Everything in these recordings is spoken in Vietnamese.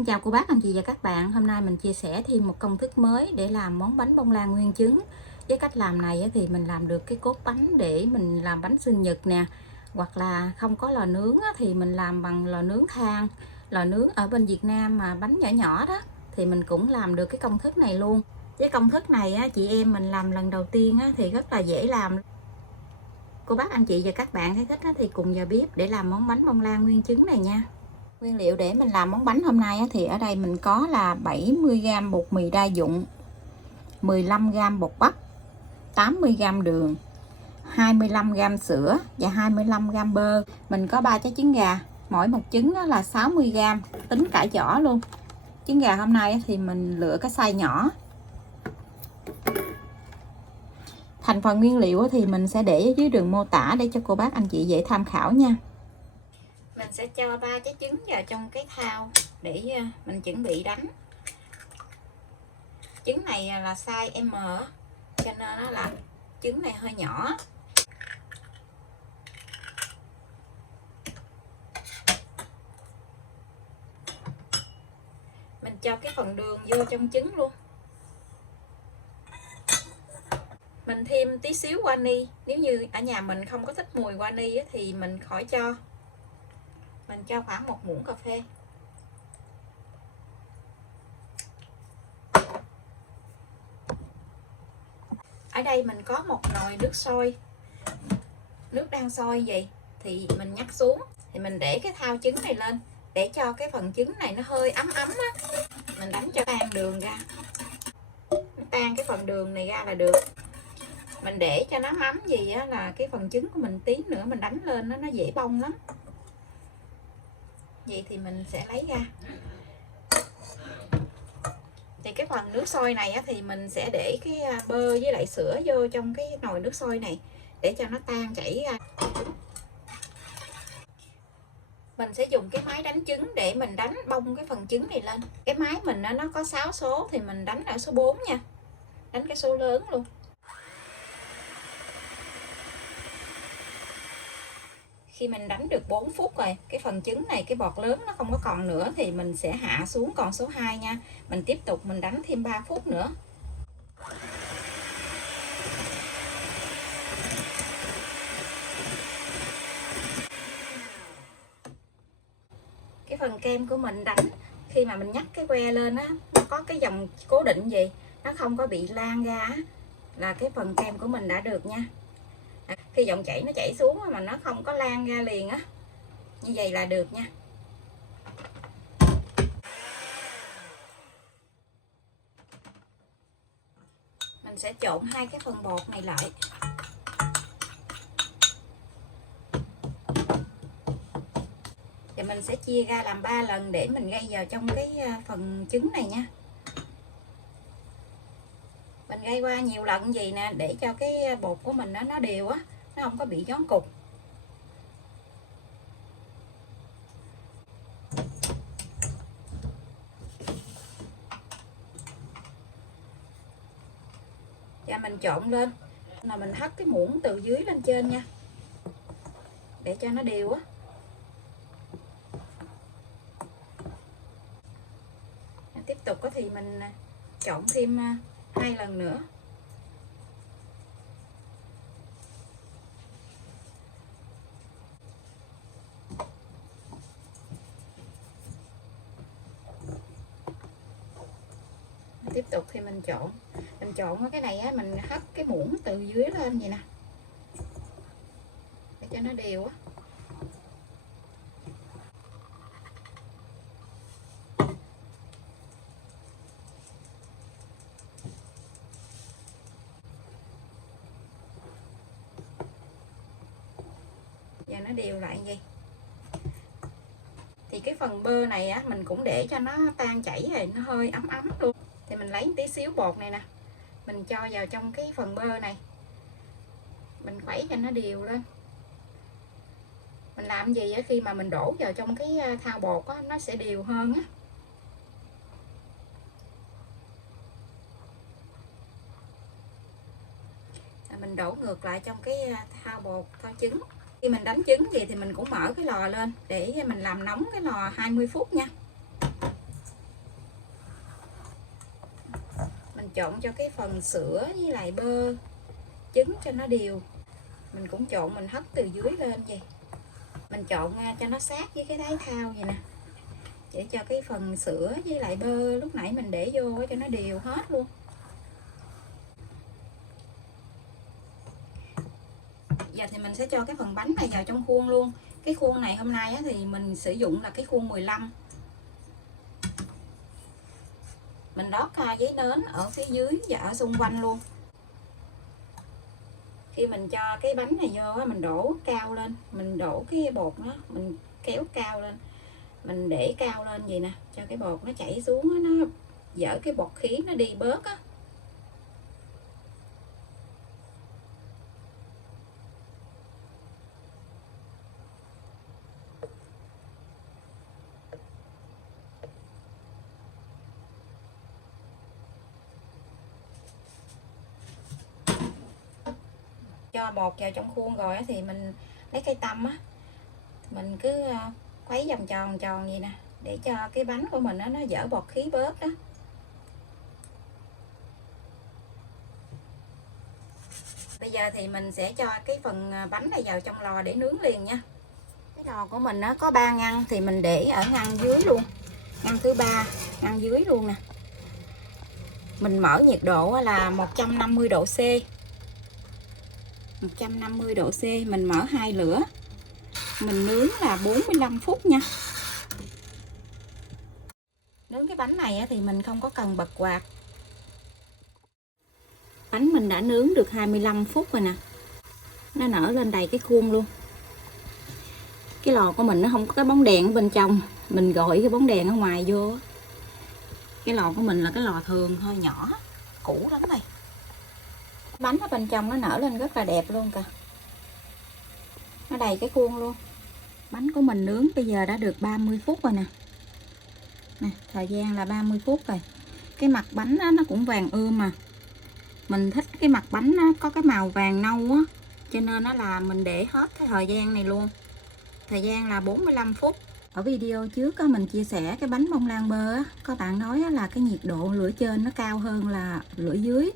Xin chào cô bác, anh chị và các bạn. Hôm nay mình chia sẻ thêm một công thức mới để làm món bánh bông lan nguyên trứng. Với cách làm này thì mình làm được cái cốt bánh để mình làm bánh sinh nhật nè. Hoặc là không có lò nướng thì mình làm bằng lò nướng than. Lò nướng ở bên Việt Nam mà bánh nhỏ nhỏ đó thì mình cũng làm được cái công thức này luôn. Với công thức này chị em mình làm lần đầu tiên thì rất là dễ làm. Cô bác, anh chị và các bạn thấy thích thì cùng vào bếp để làm món bánh bông lan nguyên trứng này nha. Nguyên liệu để mình làm món bánh hôm nay thì ở đây mình có là 70g bột mì đa dụng, 15g bột bắp, 80g đường, 25g sữa và 25g bơ. Mình có 3 trái trứng gà, mỗi một trứng là 60g, tính cả vỏ luôn. Trứng gà hôm nay thì mình lựa cái size nhỏ. Thành phần nguyên liệu thì mình sẽ để ở dưới đường mô tả để cho cô bác anh chị dễ tham khảo nha. Mình sẽ cho 3 trái trứng vào trong cái thau để mình chuẩn bị đánh. Trứng này là size M cho nên nó là trứng này hơi nhỏ. Mình cho cái phần đường vô trong trứng luôn. Mình thêm tí xíu vani, nếu như ở nhà mình không có thích mùi vani thì mình khỏi cho. Mình cho khoảng 1 muỗng cà phê. Ở đây mình có một nồi nước sôi. Nước đang sôi vậy thì mình nhắc xuống, thì mình để cái thau trứng này lên để cho cái phần trứng này nó hơi ấm ấm á. Mình đánh cho tan đường ra, tan cái phần đường này ra là được. Mình để cho nó ấm gì á là cái phần trứng của mình tí nữa mình đánh lên nó dễ bong lắm. Vậy thì mình sẽ lấy ra. Thì cái phần nước sôi này thì mình sẽ để cái bơ với lại sữa vô trong cái nồi nước sôi này để cho nó tan chảy ra. Mình sẽ dùng cái máy đánh trứng để mình đánh bong cái phần trứng này lên. Cái máy mình nó có 6 số thì mình đánh ở số 4 nha. Đánh cái số lớn luôn. Khi mình đánh được 4 phút rồi, cái phần trứng này, cái bọt lớn nó không có còn nữa thì mình sẽ hạ xuống còn số 2 nha. Mình tiếp tục mình đánh thêm 3 phút nữa. Cái phần kem của mình đánh, khi mà mình nhắc cái que lên nó có cái dòng cố định gì, nó không có bị lan ra là cái phần kem của mình đã được nha. Khi dòng chảy nó chảy xuống mà nó không có lan ra liền như vậy là được nha. Mình sẽ trộn hai cái phần bột này lại. Thì mình sẽ chia ra làm 3 lần để mình gây vào trong cái phần trứng này nha. Mình gây qua nhiều lần gì nè để cho cái bột của mình nó đều nó không có bị gión cục. Và mình trộn lên là mình hất cái muỗng từ dưới lên trên nha, để cho nó đều Tiếp tục thì mình trộn thêm 2 lần nữa. Tiếp tục thì mình trộn cái này mình hất cái muỗng từ dưới lên vậy nè để cho nó đều và nó đều lại vậy. Thì cái phần bơ này mình cũng để cho nó tan chảy rồi, nó hơi ấm ấm luôn. Thì mình lấy tí xíu bột này nè, mình cho vào trong cái phần bơ này, mình khuấy cho nó đều lên. Mình làm gì khi mà mình đổ vào trong cái thau bột nó sẽ đều hơn Mình đổ ngược lại trong cái thau bột, thau trứng. Khi mình đánh trứng gì thì mình cũng mở cái lò lên để mình làm nóng cái lò 20 phút nha. mình trộn cho cái phần sữa với lại bơ trứng cho nó đều. Mình cũng trộn, mình hất từ dưới lên vậy. Mình trộn cho nó sát với cái đáy thau vậy nè, để cho cái phần sữa với lại bơ lúc nãy mình để vô cho nó đều hết luôn. Giờ thì mình sẽ cho cái phần bánh này vào trong khuôn luôn. Cái khuôn này hôm nay thì mình sử dụng là cái khuôn 15. Mình đót giấy nến ở phía dưới và ở xung quanh luôn. Khi mình cho cái bánh này vô, mình đổ cao lên, mình đổ cái bột nó, mình kéo cao lên, mình để cao lên vậy nè, cho cái bột nó chảy xuống, nó dỡ cái bọt khí nó đi bớt á. Cho bột vào trong khuôn rồi thì mình lấy cây tăm á, mình cứ khuấy vòng tròn tròn vậy nè, để cho cái bánh của mình nó dỡ bọt khí bớt đó. Bây giờ thì mình sẽ cho cái phần bánh này vào trong lò để nướng liền nha. Cái lò của mình nó có 3 ngăn thì mình để ở ngăn dưới luôn, ngăn thứ 3, ngăn dưới luôn nè. Mình mở nhiệt độ là 150 độ C. 150 độ C, mình mở 2 lửa. Mình nướng là 45 phút nha. Nướng cái bánh này thì mình không có cần bật quạt. Bánh mình đã nướng được 25 phút rồi nè. Nó nở lên đầy cái khuôn luôn. Cái lò của mình nó không có cái bóng đèn ở bên trong, mình gọi cái bóng đèn ở ngoài vô. Cái lò của mình là cái lò thường thôi, nhỏ, cũ lắm này. Bánh ở bên trong nó nở lên rất là đẹp luôn kìa. Nó đầy cái khuôn luôn. Bánh của mình nướng bây giờ đã được 30 phút rồi nè. Nè, thời gian là 30 phút rồi. Cái mặt bánh đó, nó cũng vàng ươm mà. Mình thích cái mặt bánh nó có cái màu vàng nâu á, cho nên nó là mình để hết cái thời gian này luôn. Thời gian là 45 phút. Ở video trước có mình chia sẻ cái bánh bông lan bơ á, có bạn nói là cái nhiệt độ lửa trên nó cao hơn là lửa dưới.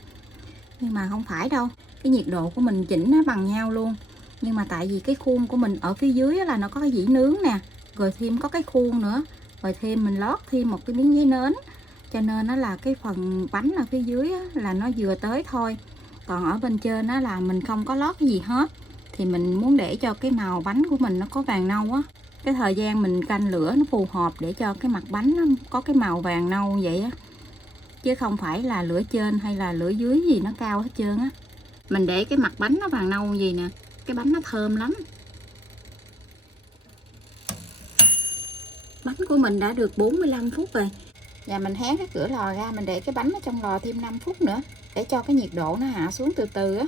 Nhưng mà không phải đâu. Cái nhiệt độ của mình chỉnh nó bằng nhau luôn. Nhưng mà tại vì cái khuôn của mình ở phía dưới là nó có cái dĩ nướng nè, rồi thêm có cái khuôn nữa, rồi thêm mình lót thêm một cái miếng giấy nến, cho nên nó là cái phần bánh ở phía dưới là nó vừa tới thôi. Còn ở bên trên đó là mình không có lót cái gì hết. Thì mình muốn để cho cái màu bánh của mình nó có vàng nâu á, cái thời gian mình canh lửa nó phù hợp để cho cái mặt bánh nó có cái màu vàng nâu vậy á, chứ không phải là lửa trên hay là lửa dưới gì nó cao hết trơn á. Mình để cái mặt bánh nó vàng nâu gì nè, cái bánh nó thơm lắm. Bánh của mình đã được 45 phút rồi. Và mình hé cái cửa lò ra, mình để cái bánh ở trong lò thêm 5 phút nữa để cho cái nhiệt độ nó hạ xuống từ từ á.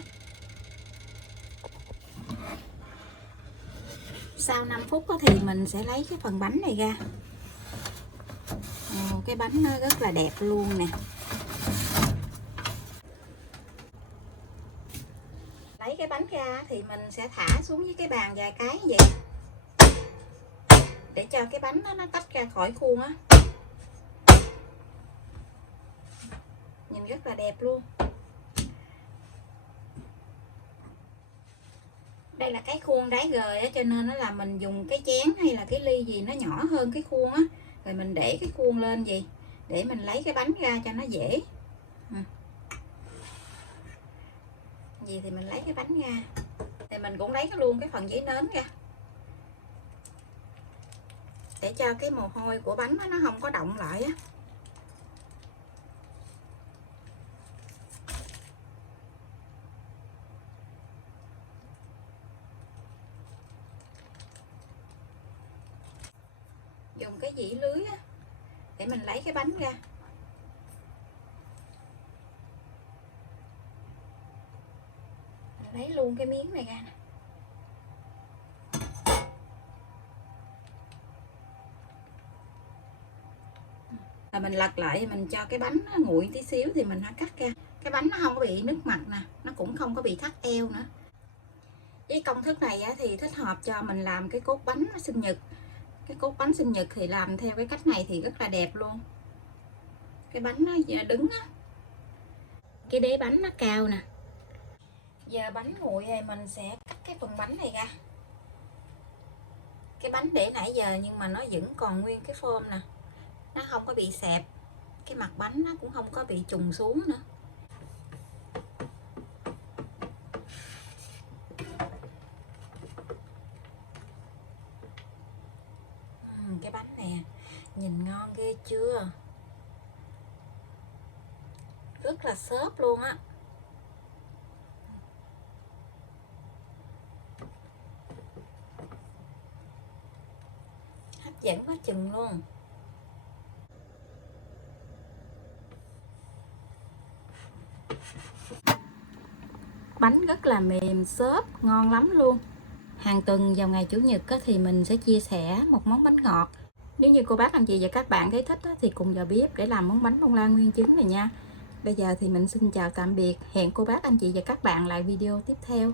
Sau 5 phút thì mình sẽ lấy cái phần bánh này ra. Cái bánh nó rất là đẹp luôn nè. Lấy cái bánh ra thì mình sẽ thả xuống với cái bàn vài cái vậy, để cho cái bánh nó tách ra khỏi khuôn á. Nhìn rất là đẹp luôn. Đây là cái khuôn đáy gời á, cho nên nó là mình dùng cái chén hay là cái ly gì nó nhỏ hơn cái khuôn á, rồi mình để cái khuôn lên gì để mình lấy cái bánh ra cho nó dễ. Gì thì mình lấy cái bánh ra, thì mình cũng lấy luôn cái phần giấy nến ra, để cho cái mồ hôi của bánh nó không có động lại á. Dùng cái dĩ lưới á, để mình lấy cái bánh ra. Mình lấy luôn cái miếng này ra nè. Rồi mình lật lại, mình cho cái bánh nó nguội tí xíu thì mình cắt ra. Cái bánh nó không có bị nứt mặt nè, nó cũng không có bị thắt eo nữa. Cái công thức này thì thích hợp cho mình làm cái cốt bánh sinh nhật. Cái cốt bánh sinh nhật thì làm theo cái cách này thì rất là đẹp luôn. Cái bánh nó đứng á, cái đế bánh nó cao nè. Giờ bánh nguội thì mình sẽ cắt cái phần bánh này ra. Cái bánh để nãy giờ nhưng mà nó vẫn còn nguyên cái form nè, nó không có bị xẹp, cái mặt bánh nó cũng không có bị trùng xuống nữa. Cái bánh nè nhìn ngon ghê chưa, rất là xốp luôn á. Hấp dẫn quá chừng luôn. Bánh rất là mềm xốp, ngon lắm luôn. Hàng tuần vào ngày Chủ nhật thì mình sẽ chia sẻ một món bánh ngọt. Nếu như cô bác anh chị và các bạn thấy thích thì cùng vào bếp để làm món bánh bông lan nguyên trứng này nha. Bây giờ thì mình xin chào tạm biệt, hẹn cô bác anh chị và các bạn lại video tiếp theo.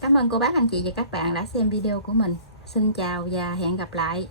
Cảm ơn cô bác anh chị và các bạn đã xem video của mình. Xin chào và hẹn gặp lại.